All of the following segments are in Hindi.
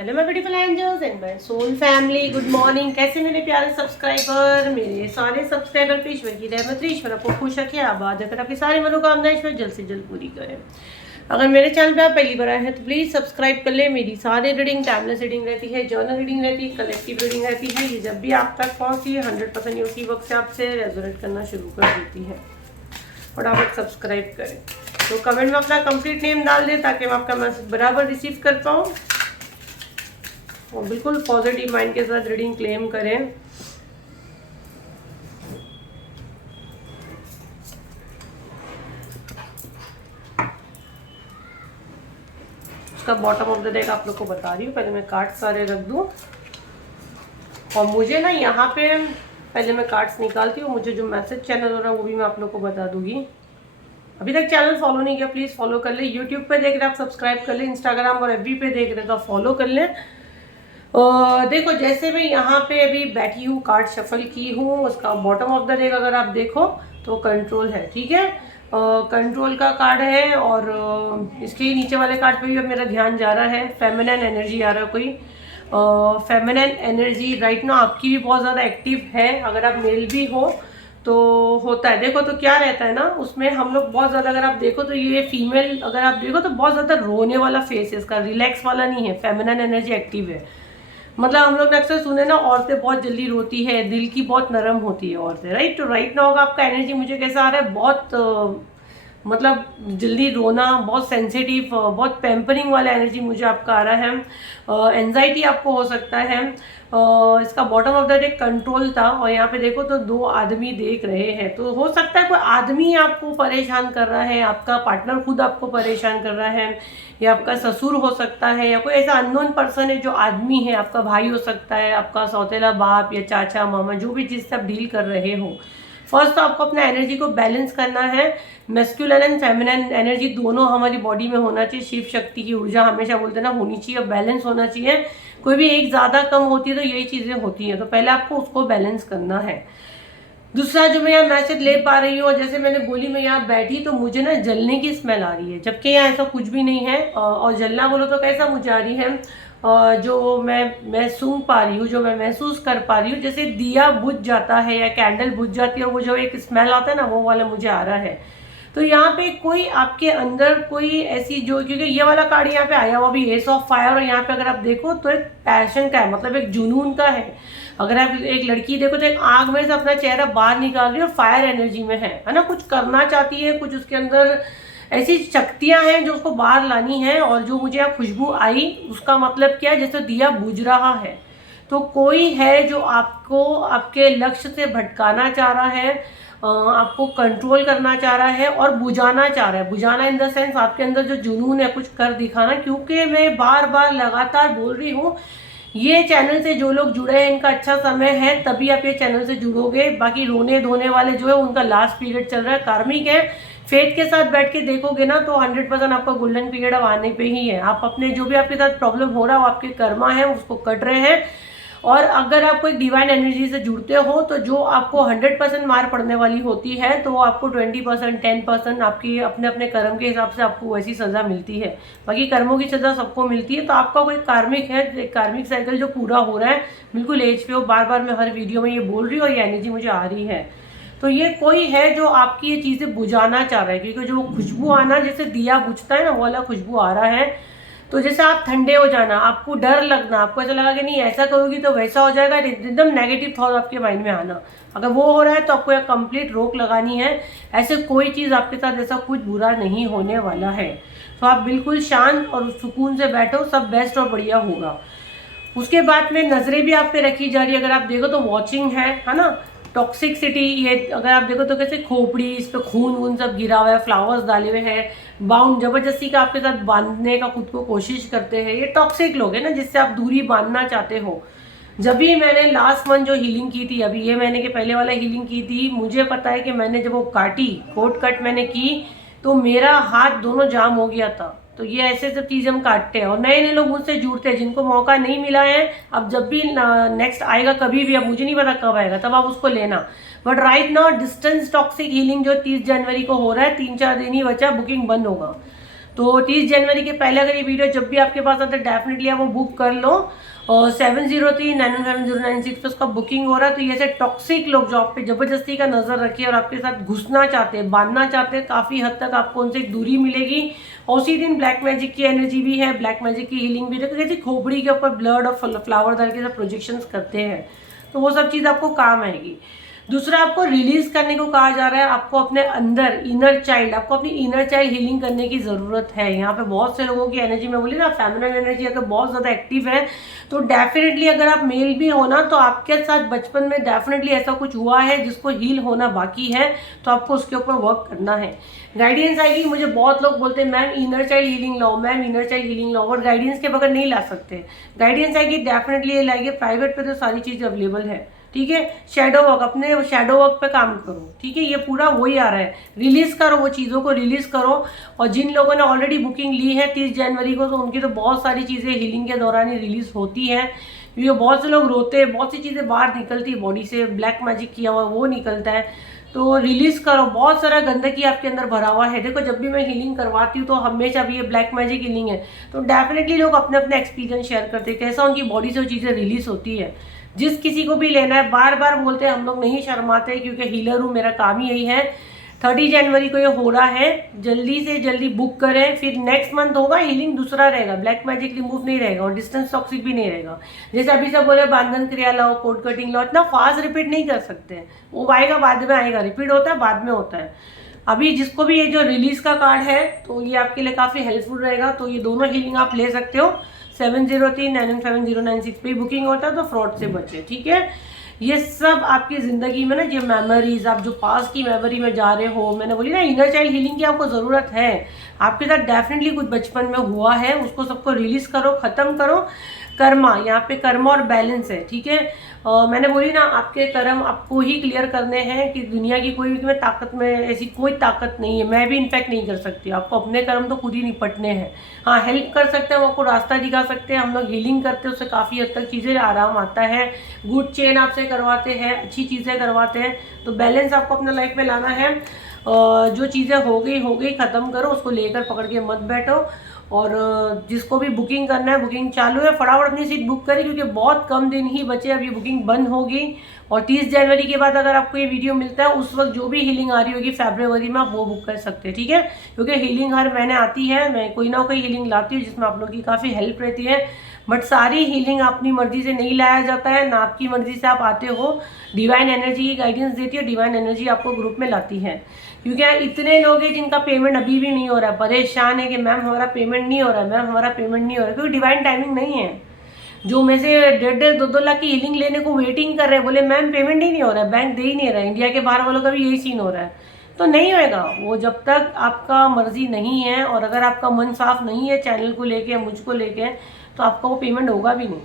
Hello my beautiful angels and my soul family, good morning. कैसे मेरे प्यारे सब्सक्राइबर, मेरे सारे सब्सक्राइबर पे ईश्वर की रहमत ईश्वर आपको खुश रखे, आबाद रखे, आपकी सारी मनोकामनाएं ईश्वर जल्द से जल्द पूरी करें। अगर मेरे चैनल पे आप पहली बार आए हैं तो प्लीज़ सब्सक्राइब कर ले। मेरी सारी रीडिंग टाइमलेस रीडिंग रहती है, जर्नल रीडिंग रहती है, कलेक्टिव रीडिंग रहती है। ये जब भी आप तक पहुँचती है 100% ये उसी वक्त से आपसे रेजोनेट करना शुरू कर देती है। फटाफट सब्सक्राइब करें, तो कमेंट में अपना कंप्लीट नेम डाल दें ताकि मैं आपका मैसेज बराबर रिसीव कर पाऊँ और बिल्कुल पॉजिटिव माइंड के साथ रीडिंग क्लेम करें। उसका बॉटम ऑफ द डेक आप लोग को बता रही हूँ। पहले मैं कार्ड सारे रख दूँ और मुझे ना यहाँ पे पहले मैं कार्ड्स निकालती हूँ, मुझे जो मैसेज चैनल हो रहा है वो भी मैं आप लोग को बता दूंगी। अभी तक चैनल फॉलो नहीं किया प्लीज़ फॉलो कर ले। यूट्यूब पे देख रहे आप सब्सक्राइब कर ले, इंस्टाग्राम और एफबी पे देख रहे तो आप फॉलो कर लें। देखो जैसे मैं यहाँ पे अभी बैठी हूँ, कार्ड शफल की हूँ, उसका बॉटम ऑफ द डेक अगर आप देखो तो कंट्रोल है, ठीक है। कंट्रोल का कार्ड है और इसके नीचे वाले कार्ड पे भी अब मेरा ध्यान जा रहा है। फेमिनिन एनर्जी आ रहा है कोई, फेमिनिन एनर्जी राइट ना आपकी भी बहुत ज़्यादा एक्टिव है। अगर आप मेल भी हो तो होता है। देखो तो क्या रहता है ना, उसमें हम लोग बहुत ज़्यादा, अगर आप देखो तो ये फीमेल अगर आप देखो तो बहुत ज़्यादा रोने वाला फेस है इसका, रिलैक्स वाला नहीं है। फेमिनिन एनर्जी एक्टिव है, मतलब हम लोग ने अक्सर सुने ना औरतें बहुत जल्दी रोती है, दिल की बहुत नरम होती है औरतें, राइट। तो राइट ना होगा आपका एनर्जी मुझे कैसा आ रहा है, बहुत मतलब जल्दी रोना, बहुत सेंसिटिव, बहुत पैम्परिंग वाला एनर्जी मुझे आपका आ रहा है। एंजाइटी आपको हो सकता है। इसका bottom of the day control था और यहाँ पे देखो तो दो आदमी देख रहे हैं, तो हो सकता है कोई आदमी आपको परेशान कर रहा है, आपका पार्टनर खुद आपको परेशान कर रहा है, या आपका ससुर हो सकता है, या कोई ऐसा अननोन पर्सन है जो आदमी है, आपका भाई हो सकता है, आपका सौतेला बाप या चाचा मामा, जो भी चीज़ से आप डील कर रहे हो। फर्स्ट तो आपको अपना एनर्जी को बैलेंस करना है। मेस्कुलिन एंड फेमिनिन एनर्जी दोनों हमारी बॉडी में होना चाहिए। शिव शक्ति की ऊर्जा हमेशा बोलते हैं ना होनी चाहिए, बैलेंस होना चाहिए। कोई भी एक ज़्यादा कम होती है तो यही चीज़ें होती हैं, तो पहले आपको उसको बैलेंस करना है। दूसरा जो मैं यहाँ मैसेज ले पा रही हूँ, जैसे मैंने बोली मैं यहाँ बैठी तो मुझे ना जलने की स्मेल आ रही है, जबकि यहाँ ऐसा कुछ भी नहीं है। और जलना बोलो तो कैसा मुझे आ रही है, जो मैं सूंघ पा रही हूँ, जो मैं महसूस कर पा रही हूँ, जैसे दिया बुझ जाता है या कैंडल बुझ जाती है और वो जो एक स्मेल आता है ना, वो वाला मुझे आ रहा है। तो यहाँ पे कोई आपके अंदर कोई ऐसी जो, क्योंकि ये वाला कार्ड यहाँ पे आया हुआ भी एस ऑफ फायर, और यहाँ पे अगर आप देखो तो एक पैशन का है, मतलब एक जुनून का है। अगर आप एक लड़की देखो तो एक आग में से अपना चेहरा बाहर निकाल रही है और फायर एनर्जी में है ना, कुछ करना चाहती है, कुछ उसके अंदर ऐसी शक्तियां हैं जो उसको बाहर लानी है। और जो मुझे यहाँ खुशबू आई उसका मतलब क्या है, जैसे दिया बुझ रहा है, तो कोई है जो आपको आपके लक्ष्य से भटकाना चाह रहा है, आपको कंट्रोल करना चाह रहा है और बुझाना चाह रहा है। बुझाना इन द सेंस आपके अंदर जो जुनून है कुछ कर दिखाना। क्योंकि मैं बार बार लगातार बोल रही हूँ, ये चैनल से जो लोग जुड़े हैं इनका अच्छा समय है, तभी आप ये चैनल से जुड़ोगे। बाकी रोने धोने वाले जो है उनका लास्ट पीरियड चल रहा है, कार्मिक है। फेथ के साथ बैठ के देखोगे ना तो 100% आपका गोल्डन पीरियड अब आने पे ही है। आप अपने जो भी आपके साथ प्रॉब्लम हो रहा है वो आपके कर्मा है, उसको कट रहे हैं। और अगर आप कोई डिवाइन एनर्जी से जुड़ते हो तो जो आपको 100% मार पड़ने वाली होती है, तो आपको 20% 10% आपकी अपने अपने कर्म के हिसाब से आपको वैसी सज़ा मिलती है। बाकी कर्मों की सज़ा सबको मिलती है। तो आपका कोई कार्मिक है, एक कार्मिक साइकिल जो पूरा हो रहा है, बिल्कुल एज पे हो। बार बार मैं हर वीडियो में ये बोल रही हूँ और ये एनर्जी मुझे आ रही है। तो ये कोई है जो आपकी ये चीज़ें बुझाना चाह रहा है, क्योंकि जो खुशबू आना, जैसे दिया बुझता है ना, वो वाला खुशबू आ रहा है। तो जैसे आप ठंडे हो जाना, आपको डर लगना, आपको ऐसा लगा कि नहीं ऐसा करोगी तो वैसा हो जाएगा, एकदम नेगेटिव थॉट आपके माइंड में आना, अगर वो हो रहा है तो आपको एक कंप्लीट रोक लगानी है। ऐसे कोई चीज़ आपके साथ ऐसा कुछ बुरा नहीं होने वाला है। तो आप बिल्कुल शांत और सुकून से बैठो, सब बेस्ट और बढ़िया होगा। उसके बाद में नज़रें भी आप पे रखी जा रही है, अगर आप देखो तो वॉचिंग है ना। टॉक्सिसिटी, ये अगर आप देखो तो कैसे खोपड़ी, इस पे खून वून सब गिरा हुआ है, फ्लावर्स डाले हुए हैं, बाउंड जबरदस्ती का आपके साथ बांधने का खुद को कोशिश करते हैं। ये टॉक्सिक लोग हैं ना, जिससे आप दूरी बांधना चाहते हो। जब भी मैंने लास्ट मंथ जो हीलिंग की थी, अभी ये महीने के पहले वाला हीलिंग की थी, मुझे पता है कि मैंने जब वो काटी, कोट कट मैंने की, तो मेरा हाथ दोनों जाम हो गया था। तो ये ऐसे सब चीज़ हम काटते हैं और नए नए लोग मुझसे जुड़ते हैं, जिनको मौका नहीं मिला है। अब जब भी नेक्स्ट आएगा कभी भी, अब मुझे नहीं पता कब आएगा, तब आप उसको लेना। But right now distance toxic healing जो 30 जनवरी को हो रहा है, 3-4 दिन ही बचा, बुकिंग बंद होगा। तो 30 जनवरी के पहले अगर ये वीडियो जब भी आपके पास आता है डेफिनेटली आप वो बुक कर लो। और 7039970996 पे उसका बुकिंग हो रहा है। तो ये ऐसे टॉक्सिक लोग जो आप पे जबरदस्ती का नजर रखे और आपके साथ घुसना चाहते हैं, बांधना चाहते हैं, काफी हद तक आपको उनसे दूरी मिलेगी। और उसी दिन ब्लैक मैजिक की एनर्जी भी है, ब्लैक मैजिक की हीलिंग भी है। जैसे खोपड़ी के ऊपर ब्लड और फ्लावर डाल के सब प्रोजेक्शंस करते हैं, तो वो सब चीज़ आपको काम आएगी। दूसरा, आपको रिलीज करने को कहा जा रहा है। आपको अपने अंदर इनर चाइल्ड, आपको अपनी इनर चाइल्ड हीलिंग करने की जरूरत है। यहाँ पे बहुत से लोगों की एनर्जी, मैं बोली ना फेमिनिन एनर्जी अगर बहुत ज्यादा एक्टिव है, तो डेफिनेटली अगर आप मेल भी हो ना, तो आपके साथ बचपन में डेफिनेटली ऐसा कुछ हुआ है जिसको हील होना बाकी है, तो आपको उसके ऊपर वर्क करना है। गाइडेंस आएगी। मुझे बहुत लोग बोलते हैं मैम इनर चाइल्ड हीलिंग लाओ, मैम इनर चाइल्ड हीलिंग लाओ, और गाइडेंस के बगैर नहीं ला सकते। गाइडेंस आएगी डेफिनेटली, ये लाएगी। प्राइवेट पे तो सारी चीज़ अवेलेबल है, ठीक है। शैडो वर्क, अपने शैडो वर्क पे काम करो, ठीक है। ये पूरा वही आ रहा है, रिलीज करो, वो चीज़ों को रिलीज करो। और जिन लोगों ने ऑलरेडी बुकिंग ली है 30 जनवरी को, तो उनकी तो बहुत सारी चीज़ें हीलिंग के दौरान ही रिलीज होती है। क्योंकि बहुत से लोग रोते हैं, बहुत सी चीज़ें बाहर निकलती है बॉडी से, ब्लैक मैजिक किया हुआ वो निकलता है, तो रिलीज करो। बहुत सारा गंदगी आपके अंदर भरा हुआ है। देखो जब भी मैं हीलिंग करवाती हूँ तो हमेशा भी ये ब्लैक मैजिक हीलिंग है, तो डेफिनेटली लोग अपने अपने एक्सपीरियंस शेयर करते हैं कैसा उनकी बॉडी से वो चीज़ें रिलीज होती है। जिस किसी को भी लेना है, बार बार बोलते हैं, हम लोग नहीं शर्माते क्योंकि हीलर हूँ, मेरा काम ही यही है। 30 जनवरी को ये हो रहा है, जल्दी से जल्दी बुक करें। फिर नेक्स्ट मंथ होगा, हीलिंग दूसरा रहेगा, ब्लैक मैजिक रिमूव नहीं रहेगा और डिस्टेंस टॉक्सिक भी नहीं रहेगा। जैसे अभी सब बोले बांधन क्रिया लाओ, कोड कटिंग लाओ, इतना फास्ट रिपीट नहीं कर सकते, वो आएगा बाद में आएगा, रिपीट होता है बाद में होता है। अभी जिसको भी ये जो रिलीज का कार्ड है, तो ये आपके लिए काफ़ी हेल्पफुल रहेगा। तो ये दोनों हीलिंग आप ले सकते हो। 7039970996 पे बुकिंग होता है, तो फ्रॉड से बचे, ठीक है। ये सब आपकी ज़िंदगी में ना, ये मेमोरीज, आप जो पास की मेमोरी में जा रहे हो, मैंने बोली ना इनर चाइल्ड हीलिंग की आपको ज़रूरत है। आपके साथ डेफिनेटली कुछ बचपन में हुआ है, उसको सबको रिलीज करो, ख़त्म करो। कर्मा, यहाँ पे कर्मा और बैलेंस है, ठीक है। मैंने बोली ना आपके कर्म आपको ही क्लियर करने हैं, कि दुनिया की कोई में ताकत में ऐसी कोई ताकत नहीं है, मैं भी इनफैक्ट नहीं कर सकती। आपको अपने कर्म तो खुद ही निपटने हैं। हाँ, हेल्प कर सकते हैं, हम आपको रास्ता दिखा सकते हैं, हम लोग हीलिंग करते हैं, उससे काफ़ी हद तक चीज़ें आराम आता है। गुड चेन आपसे करवाते हैं, अच्छी चीज़ें करवाते हैं। तो बैलेंस आपको अपने लाइफ में लाना है। जो चीज़ें हो गई ख़त्म करो, उसको लेकर पकड़ के मत बैठो। और जिसको भी बुकिंग करना है, बुकिंग चालू है, फटाफट अपनी सीट बुक करें, क्योंकि बहुत कम दिन ही बचे, अब ये बुकिंग बंद होगी। और 30 जनवरी के बाद अगर आपको ये वीडियो मिलता है, उस वक्त जो भी हीलिंग आ रही होगी फरवरी में, आप वो बुक कर सकते हैं, ठीक है। क्योंकि हीलिंग हर महीने आती है, मैं कोई ना कोई हीलिंग लाती हूँ जिसमें आप लोगों की काफ़ी हेल्प रहती है। बट सारी हीलिंग अपनी मर्जी से नहीं लाया जाता है, ना आपकी मर्जी से आप आते हो। डिवाइन एनर्जी की गाइडेंस देती है, डिवाइन एनर्जी आपको ग्रुप में लाती है। क्योंकि इतने लोग हैं जिनका पेमेंट अभी भी नहीं हो रहा है, परेशान है कि मैम हमारा पेमेंट नहीं हो रहा है, मैम हमारा पेमेंट नहीं हो रहा है, क्योंकि डिवाइन टाइमिंग नहीं है। जो में से 1.5-2 लाख की हीलिंग लेने को वेटिंग कर रहे हैं, बोले मैम पेमेंट ही नहीं हो रहा है, बैंक दे ही नहीं रहा है। इंडिया के बाहर वालों का भी यही सीन हो रहा है, तो नहीं होएगा वो जब तक आपका मर्जी नहीं है। और अगर आपका मन साफ नहीं है चैनल को लेके, मुझको लेके, तो आपका वो पेमेंट होगा भी नहीं।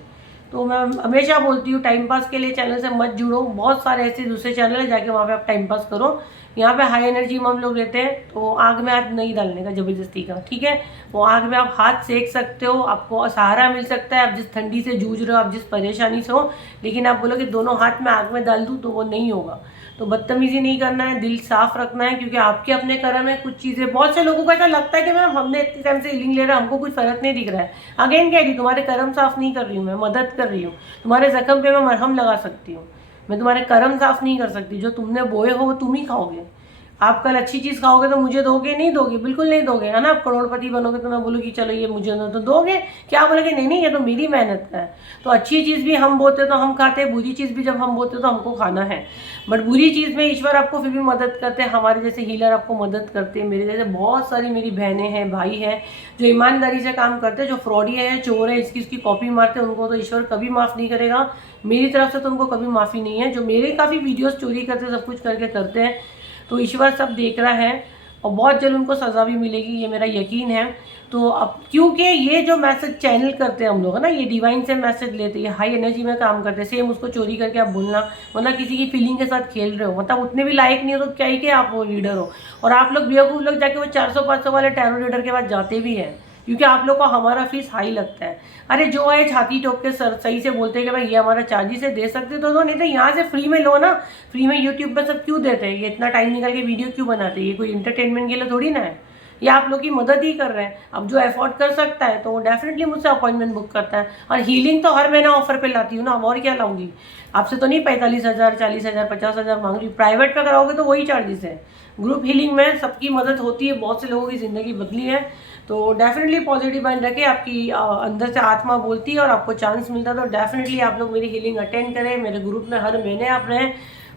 तो मैं हमेशा बोलती हूँ टाइम पास के लिए चैनल से मत जुड़ो। बहुत सारे ऐसे दूसरे चैनल है, जाके वहाँ पे आप टाइम पास करो। यहाँ पे हाई एनर्जी में हम लोग रहते हैं, तो आग में हाथ नहीं डालने का जबरदस्ती का, ठीक है। वो आग में आप हाथ सेक सकते हो, आपको सहारा मिल सकता है, आप जिस ठंडी से जूझ रहे हो, आप जिस परेशानी से हो। लेकिन आप बोलो कि दोनों हाथ में आग में डाल दूँ, तो वो नहीं होगा। तो बदतमीजी नहीं करना है, दिल साफ रखना है, क्योंकि आपके अपने कर्म है। कुछ चीज़ें, बहुत से लोगों को ऐसा लगता है कि मैम हमने इतने टाइम से हीलिंग ले रहा है, हमको कुछ फर्क नहीं दिख रहा है। अगेन कह रही हूँ, तुम्हारे कर्म साफ नहीं कर रही हूँ, मैं मदद कर रही हूँ। तुम्हारे जख्म पे मैं मरहम लगा सकती हूँ, मैं तुम्हारे कर्म साफ नहीं कर सकती। जो तुमने बोए हो वो तुम ही खाओगे। आप कल अच्छी चीज़ खाओगे तो मुझे दोगे? नहीं दोगे, बिल्कुल नहीं दोगे, है ना। आप करोड़पति बनोगे तो मैं बोलूँगी चलो ये मुझे ना, तो दोगे क्या? बोलोगे नहीं नहीं ये तो मेरी मेहनत का है। तो अच्छी चीज़ भी हम बोते तो हम खाते हैं, बुरी चीज़ भी जब हम बोते तो हमको खाना है। बट बुरी चीज़ में ईश्वर आपको फिर भी मदद करते हैं, हमारे जैसे हीलर आपको मदद करते हैं। मेरे जैसे बहुत सारी मेरी बहनें हैं, भाई हैं, जो ईमानदारी से काम करते हैं। जो फ्रॉडी है, चोर है, इसकी कॉपी मारते हैं, उनको तो ईश्वर कभी माफ़ नहीं करेगा। मेरी तरफ से तो उनको कभी माफ़ी नहीं है। जो मेरे काफ़ी वीडियोज़ चोरी करते, सब कुछ करके करते हैं, तो ईश्वर सब देख रहा है और बहुत जल्द उनको सज़ा भी मिलेगी, ये मेरा यकीन है। तो अब क्योंकि ये जो मैसेज चैनल करते हैं हम लोग, है ना, ये डिवाइन से मैसेज लेते हैं, हाई एनर्जी में काम करते हैं। सेम उसको चोरी करके आप बोलना, मतलब किसी की फीलिंग के साथ खेल रहे हो, मतलब उतने भी लायक नहीं हो तो क्या ही कि आप वो लीडर हो। और आप लोग बेवकूफ़ लोग जाके वो 400-500 वाले टैरो लीडर के पास जाते भी हैं, क्योंकि आप लोग को हमारा फीस हाई लगता है। अरे जो है छाती ठोक के सर सही से बोलते हैं कि भाई ये हमारा चार्जेस है, दे सकते तो दो, नहीं तो यहाँ से फ्री में लो ना। फ्री में यूट्यूब पर सब क्यों देते हैं? ये इतना टाइम निकाल के वीडियो क्यों बनाते हैं? ये कोई इंटरटेनमेंट के लिए थोड़ी ना है, ये आप लोग की मदद ही कर रहे हैं। अब जो अफोर्ड कर सकता है तो वो डेफिनेटली मुझसे अपॉइंटमेंट बुक करता है। और हीलिंग तो हर महीना ऑफर पे लाती हूँ ना, और क्या लाऊंगी। आपसे तो नहीं 45,000, 40,000, 50,000 मांग रही हूँ। प्राइवेट पे कराओगे तो वही चार्जेस है। ग्रुप हीलिंग में सबकी मदद होती है, बहुत से लोगों की ज़िंदगी बदली है। तो डेफिनेटली पॉजिटिव माइंड रखें, आपकी अंदर से आत्मा बोलती है और आपको चांस मिलता है तो डेफिनेटली आप लोग मेरी हीलिंग अटेंड करें। मेरे ग्रुप में हर महीने आप रहें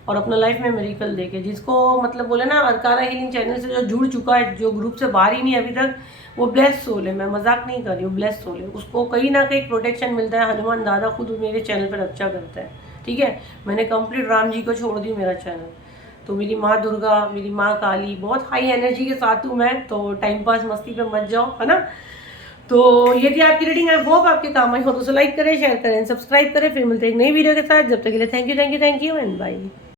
और अपना लाइफ में मेरिकल देखें। जिसको मतलब बोले ना, अरकाना हीलिंग चैनल से जो जुड़ चुका है, जो ग्रुप से बाहर ही नहीं अभी तक, वो ब्लेस सोल है। मैं मजाक नहीं कर रही हूँ, ब्लेस सोल है। उसको कहीं ना कहीं प्रोटेक्शन मिलता है। हनुमान दादा खुद मेरे चैनल पर रक्षा करता है, ठीक है। मैंने कंप्लीट राम जी को छोड़ दी मेरा चैनल। तो मेरी माँ दुर्गा, मेरी माँ काली, बहुत हाई एनर्जी के साथ हूँ मैं। तो टाइम पास मस्ती पे मत जाओ, है ना। तो ये थी आपकी रीडिंग। आई होप आपके काम आई हो। तो लाइक करें, शेयर करें, सब्सक्राइब करें। फिर मिलते हैं एक नई वीडियो के साथ। जब तक के लिए थैंक यू एंड बाय।